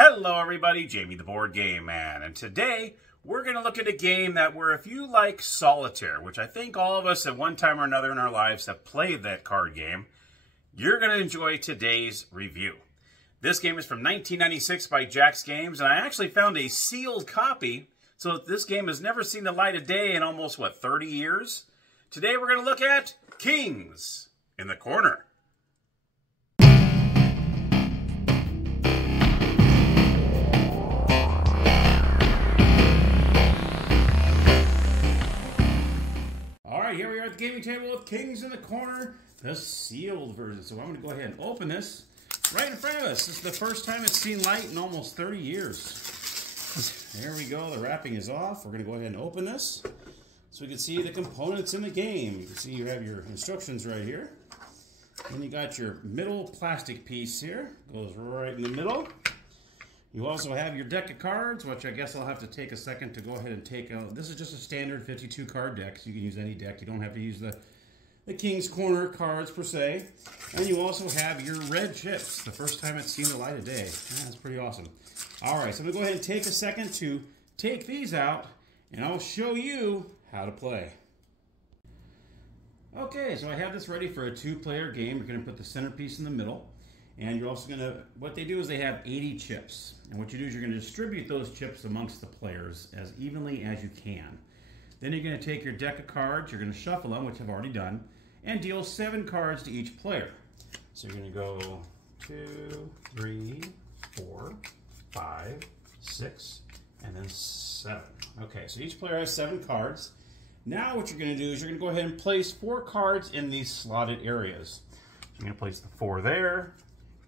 Hello everybody, Jamie the Board Game Man, and today we're going to look at a game where if you like solitaire, which I think all of us at one time or another in our lives have played that card game, you're going to enjoy today's review. This game is from 1996 by Jack's Games, and I actually found a sealed copy, so this game has never seen the light of day in almost, 30 years? Today we're going to look at Kings in the Corner. Here we are at the gaming table with Kings in the Corner, the sealed version. So I'm going to go ahead and open this right in front of us. This is the first time it's seen light in almost 30 years. There we go. The wrapping is off. We're going to go ahead and open this so we can see the components in the game. You can see you have your instructions right here. Then you got your middle plastic piece here. Goes right in the middle. You also have your deck of cards, which I guess I'll have to take a second to go ahead and take out. This is just a standard 52 card deck, so you can use any deck. You don't have to use the King's Corner cards per se. And you also have your red chips, the first time it's seen the light of day. That's pretty awesome. All right, so I'm going to go ahead and take a second to take these out, and I'll show you how to play. Okay, so I have this ready for a two-player game. You're going to put the centerpiece in the middle. And you're also going to, what they do is they have 80 chips. And what you do is you're going to distribute those chips amongst the players as evenly as you can. Then you're going to take your deck of cards, you're going to shuffle them, which I've already done, and deal 7 cards to each player. So you're going to go 2, 3, 4, 5, 6, and then 7. Okay, so each player has 7 cards. Now what you're going to do is you're going to go ahead and place 4 cards in these slotted areas. So you're going to place the 4 there.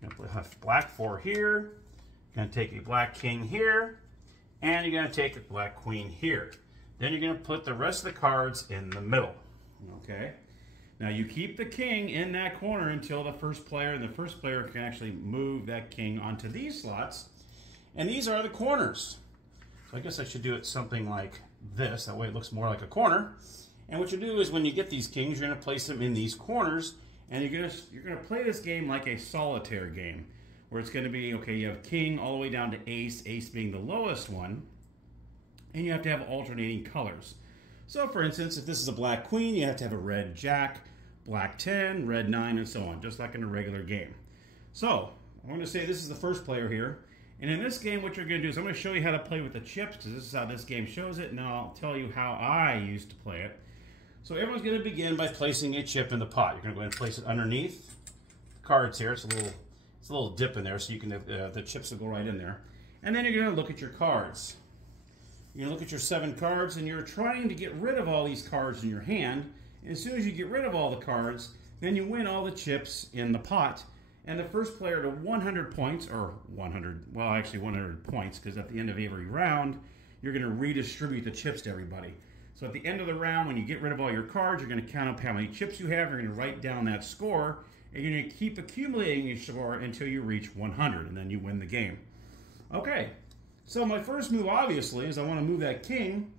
You're going to have black 4 here, you're going to take a black king here, and you're going to take a black queen here. Then you're going to put the rest of the cards in the middle. Okay? Now you keep the king in that corner until the first player, and the first player can actually move that king onto these slots. And these are the corners. So I guess I should do it something like this, that way it looks more like a corner. And what you do is when you get these kings, you're going to place them in these corners. And you're gonna play this game like a solitaire game, where it's gonna be, okay, you have king all the way down to ace, ace being the lowest one, and you have to have alternating colors. So for instance, if this is a black queen, you have to have a red jack, black 10, red 9, and so on, just like in a regular game. So I'm gonna say this is the first player here, and in this game what you're gonna do is I'm gonna show you how to play with the chips, because this is how this game shows it, and I'll tell you how I used to play it. So everyone's going to begin by placing a chip in the pot. You're going to go ahead and place it underneath the cards here. It's a little dip in there, so you can the chips will go right in there. And then you're going to look at your cards. You're going to look at your 7 cards, and you're trying to get rid of all these cards in your hand. And as soon as you get rid of all the cards, then you win all the chips in the pot. And the first player to 100 points, or 100 points, because at the end of every round, you're going to redistribute the chips to everybody. So at the end of the round, when you get rid of all your cards, you're going to count up how many chips you have. You're going to write down that score, and you're going to keep accumulating your score until you reach 100, and then you win the game. Okay, so my first move, obviously, is I want to move that king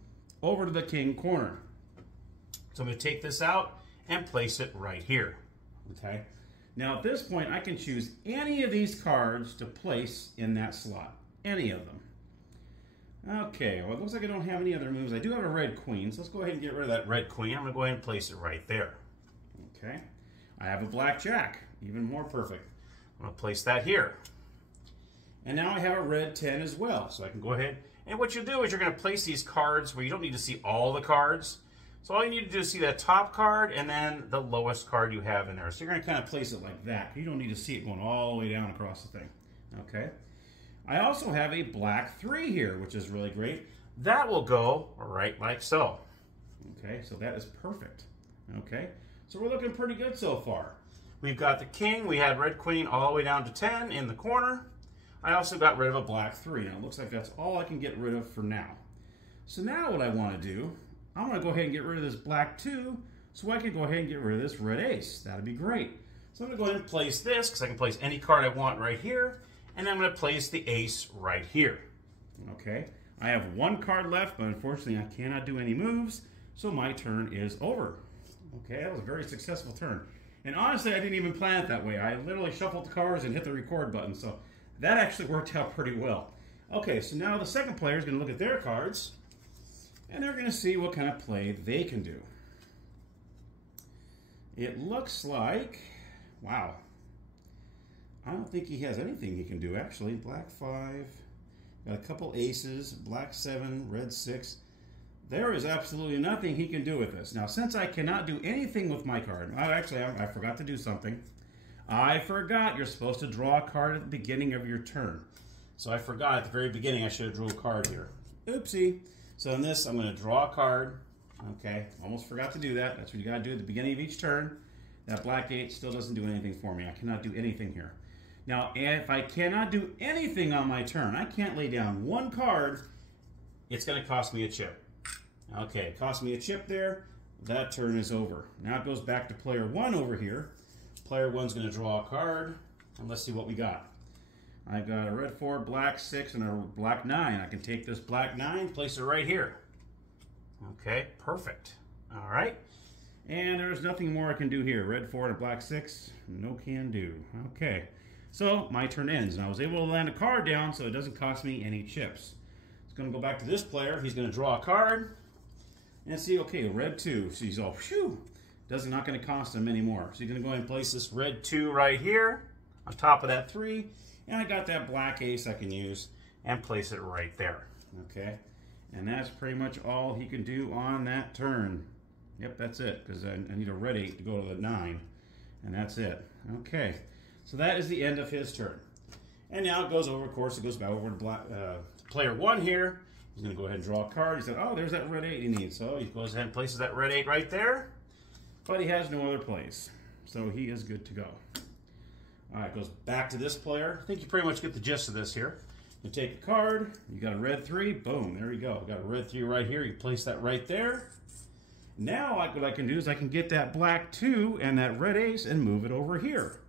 over to the king corner. So I'm going to take this out and place it right here. Okay. Now at this point, I can choose any of these cards to place in that slot. Any of them. Okay, well it looks like I don't have any other moves. I do have a red queen, so let's go ahead and get rid of that red queen. I'm going to go ahead and place it right there. Okay, I have a black jack, even more perfect. I'm going to place that here. And now I have a red 10 as well, so I can go ahead. And what you do is you're going to place these cards where you don't need to see all the cards. So all you need to do is see that top card and then the lowest card you have in there. So you're going to kind of place it like that. You don't need to see it going all the way down across the thing. Okay. I also have a black 3 here, which is really great. That will go right like so. Okay, so that is perfect. Okay, so we're looking pretty good so far. We've got the king. We had red queen all the way down to 10 in the corner. I also got rid of a black 3. Now it looks like that's all I can get rid of for now. So now what I want to do, I'm going to go ahead and get rid of this black 2 so I can go ahead and get rid of this red ace. That'd be great. So I'm going to go ahead and place this because I can place any card I want right here. And I'm going to place the ace right here. Okay, I have 1 card left, but unfortunately I cannot do any moves, so my turn is over. Okay, that was a very successful turn. And honestly, I didn't even plan it that way. I literally shuffled the cards and hit the record button, so that actually worked out pretty well. Okay, so now the second player is going to look at their cards, and they're going to see what kind of play they can do. It looks like, wow, I don't think he has anything he can do, actually. Black 5, got a couple aces, black 7, red 6. There is absolutely nothing he can do with this. Now, since I cannot do anything with my card, actually, I forgot to do something. I forgot you're supposed to draw a card at the beginning of your turn. So I forgot at the very beginning I should have drew a card here. Oopsie. So in this, I'm going to draw a card. Okay, almost forgot to do that. That's what you got to do at the beginning of each turn. That black 8 still doesn't do anything for me. I cannot do anything here. Now, if I cannot do anything on my turn, I can't lay down one card, it's going to cost me a chip. Okay, it cost me a chip there. That turn is over. Now it goes back to player 1 over here. Player 1's going to draw a card, and let's see what we got. I've got a red 4, black 6, and a black 9. I can take this black 9, place it right here. Okay, perfect. All right. And there's nothing more I can do here. Red 4 and a black 6, no can do. Okay, so my turn ends, and I was able to land a card down so it doesn't cost me any chips. It's going to go back to this player. He's going to draw a card and see, okay, red 2. So he's all, phew, not going to cost him anymore. So he's going to go ahead and place this red 2 right here on top of that 3. And I got that black ace I can use and place it right there. Okay, and that's pretty much all he can do on that turn. Yep, that's it, because I need a red 8 to go to the 9, and that's it. Okay, so that is the end of his turn. And now it goes over, of course, it goes back over to black, player 1 here. He's going to go ahead and draw a card. He said, oh, there's that red 8 he needs. So he goes ahead and places that red 8 right there, but he has no other place. So he is good to go. All right, goes back to this player. I think you pretty much get the gist of this here. You take a card, you got a red 3, boom, there you go. Got a red 3 right here, you place that right there. Now what I can do is I can get that black 2 and that red ace and move it over here.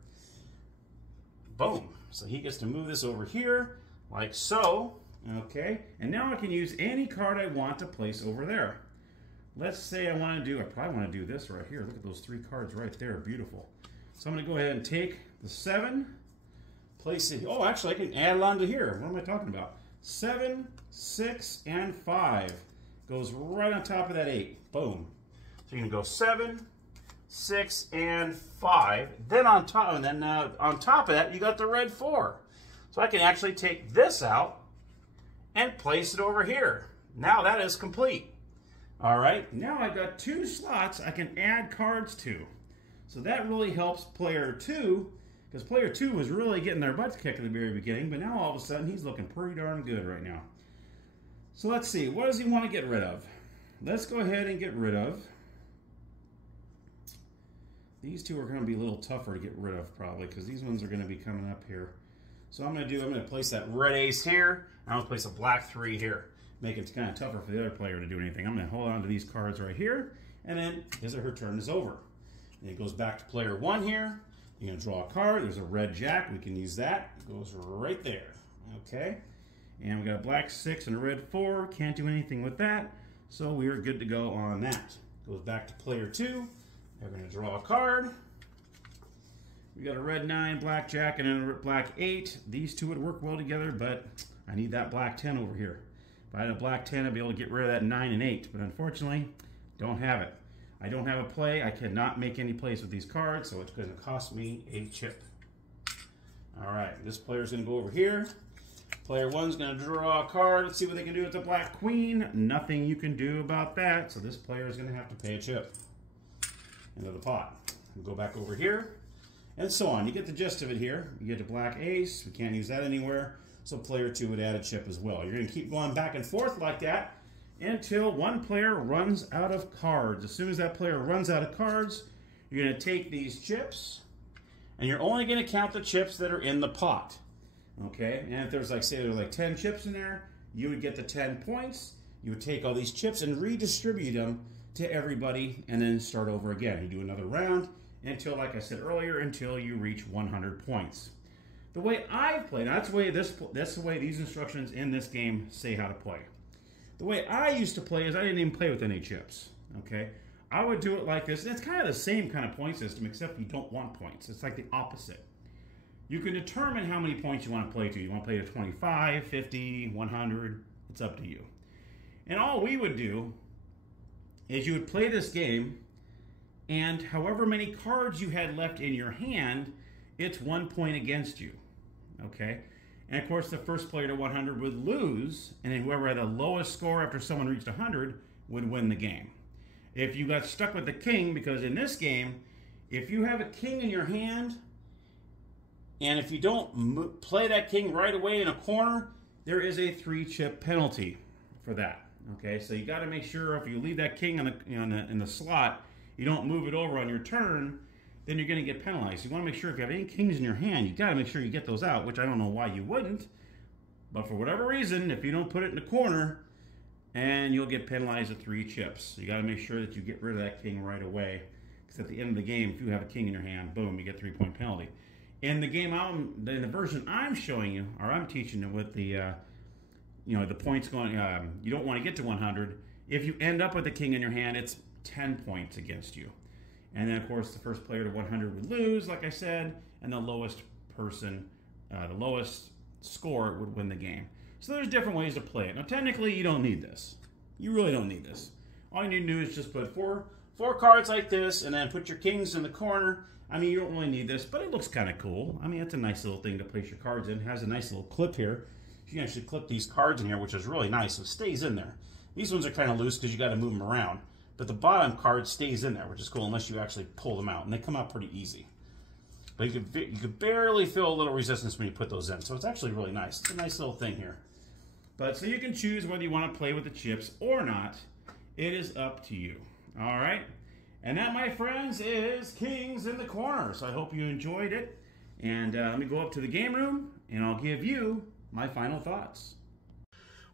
Boom. So he gets to move this over here, like so. Okay, and now I can use any card I want to place over there. Let's say I probably want to do this right here. Look at those 3 cards right there, beautiful. So I'm going to go ahead and take the 7, place it, oh, actually I can add it on to here. What am I talking about? 7, 6, and 5 goes right on top of that 8. Boom. So you can go 7, 6, and 5. Then on top, on top of that, you got the red 4. So I can actually take this out and place it over here. Now that is complete. All right, now I've got 2 slots I can add cards to. So that really helps player 2, because player 2 was really getting their butts kicked at the very beginning, but now all of a sudden he's looking pretty darn good right now. So let's see, what does he want to get rid of? Let's go ahead and get rid of. These 2 are going to be a little tougher to get rid of probably, because these ones are going to be coming up here. So I'm going to place that red ace here, and I'm going to place a black 3 here. Make it kind of tougher for the other player to do anything. I'm going to hold on to these cards right here, and then his or her turn is over. And it goes back to player 1 here. You're going to draw a card. There's a red jack. We can use that. It goes right there. Okay. And we got a black 6 and a red 4. Can't do anything with that. So we are good to go on that. Goes back to player 2. They're going to draw a card. We got a red 9, black jack, and a black 8. These 2 would work well together, but I need that black 10 over here. If I had a black 10, I'd be able to get rid of that 9 and 8. But unfortunately, don't have it. I don't have a play. I cannot make any plays with these cards, so it's going to cost me a chip. All right, this player's going to go over here. Player 1's going to draw a card. Let's see what they can do with the black queen. Nothing you can do about that, so this player is going to have to pay a chip into the pot. We'll go back over here, and so on. You get the gist of it here. You get the black ace. We can't use that anywhere, so player 2 would add a chip as well. You're going to keep going back and forth like that until one player runs out of cards. As soon as that player runs out of cards, you're going to take these chips, and you're only going to count the chips that are in the pot. Okay, and if there's like, say there's like 10 chips in there, you would get the 10 points. You would take all these chips and redistribute them to everybody, and then start over again. You do another round until, like I said earlier, until you reach 100 points. The way I've played, that's the way these instructions in this game say how to play. The way I used to play is I didn't even play with any chips. Okay, I would do it like this. And it's kind of the same kind of point system, except you don't want points. It's like the opposite. you can determine how many points you want to play to. You want to play to 25, 50, 100. It's up to you. And all we would do is you would play this game, and however many cards you had left in your hand, it's 1 point against you. Okay? And of course, the first player to 100 would lose, and then whoever had the lowest score after someone reached 100 would win the game. If you got stuck with the king, because in this game, if you have a king in your hand, and if you don't play that king right away in a corner, there is a 3-chip penalty for that. Okay, so you got to make sure if you leave that king in the slot, you don't move it over on your turn, then you're going to get penalized. You want to make sure if you have any kings in your hand, you got to make sure you get those out, which I don't know why you wouldn't, but for whatever reason, if you don't put it in the corner, and you'll get penalized with 3 chips. You got to make sure that you get rid of that king right away, because at the end of the game, if you have a king in your hand, boom, you get 3-point penalty. In the game, in the version I'm showing you, or I'm teaching it with the, the points going, you don't want to get to 100. If you end up with a king in your hand, it's 10 points against you. And then, of course, the first player to 100 would lose, like I said, and the lowest person, the lowest score would win the game. So there's different ways to play it. Now, technically, you don't need this. You really don't need this. All you need to do is just put four cards like this, and then put your kings in the corner. I mean, you don't really need this, but it looks kind of cool. I mean, it's a nice little thing to place your cards in. It has a nice little clip here. You can actually clip these cards in here, which is really nice. So it stays in there. These ones are kind of loose because you got to move them around. But the bottom card stays in there, which is cool, unless you actually pull them out. And they come out pretty easy. But you could barely feel a little resistance when you put those in. So it's actually really nice. It's a nice little thing here. But so you can choose whether you want to play with the chips or not. It is up to you. All right? And that, my friends, is Kings in the Corner. So I hope you enjoyed it. And let me go up to the game room, and I'll give you my final thoughts.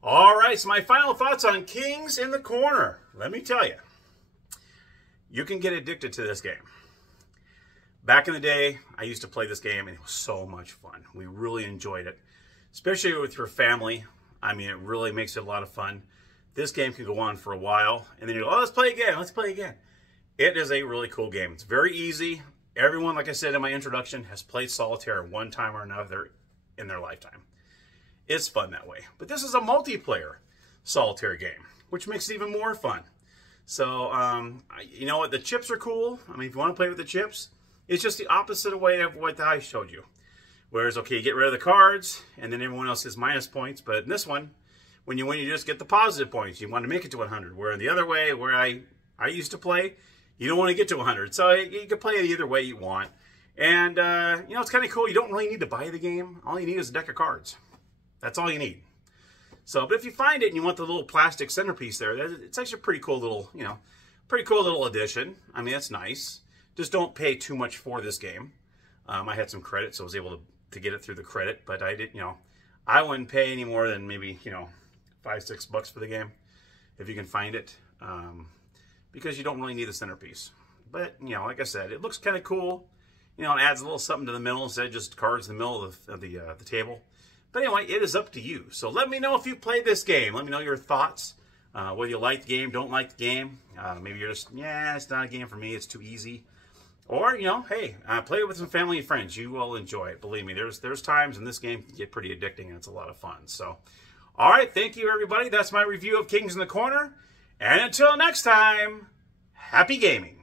All right, so my final thoughts on Kings in the Corner. Let me tell you, you can get addicted to this game. Back in the day, I used to play this game, and it was so much fun. We really enjoyed it, especially with your family. I mean, it really makes it a lot of fun. This game can go on for a while, and then you go, oh, let's play again, let's play again. It is a really cool game. It's very easy. Everyone, like I said in my introduction, has played Solitaire one time or another in their lifetime. It's fun that way. But this is a multiplayer Solitaire game, which makes it even more fun. So, you know what? The chips are cool. I mean, if you want to play with the chips, it's just the opposite way of what I showed you. Whereas, okay, you get rid of the cards, and then everyone else is minus points. But in this one, when you win, you just get the positive points. You want to make it to 100. Where the other way, where I used to play, you don't want to get to 100. So you can play it either way you want. And, you know, it's kind of cool. You don't really need to buy the game. All you need is a deck of cards. That's all you need. So, but if you find it and you want the little plastic centerpiece there, it's actually a pretty cool little, pretty cool little addition. I mean, that's nice. Just don't pay too much for this game. I had some credit, so I was able to get it through the credit, but I didn't, I wouldn't pay any more than maybe, $5-6 for the game, if you can find it, because you don't really need the centerpiece. But, like I said, it looks kind of cool. It adds a little something to the middle instead of just cards in the middle of the table. But anyway, it is up to you. So let me know if you played this game. Let me know your thoughts. Whether you like the game, don't like the game. Maybe you're just, it's not a game for me. It's too easy. Or, hey, play it with some family and friends. You will enjoy it. Believe me, there's times in this game can get pretty addicting, and it's a lot of fun. So, all right, thank you, everybody. That's my review of Kings in the Corner. And until next time, happy gaming.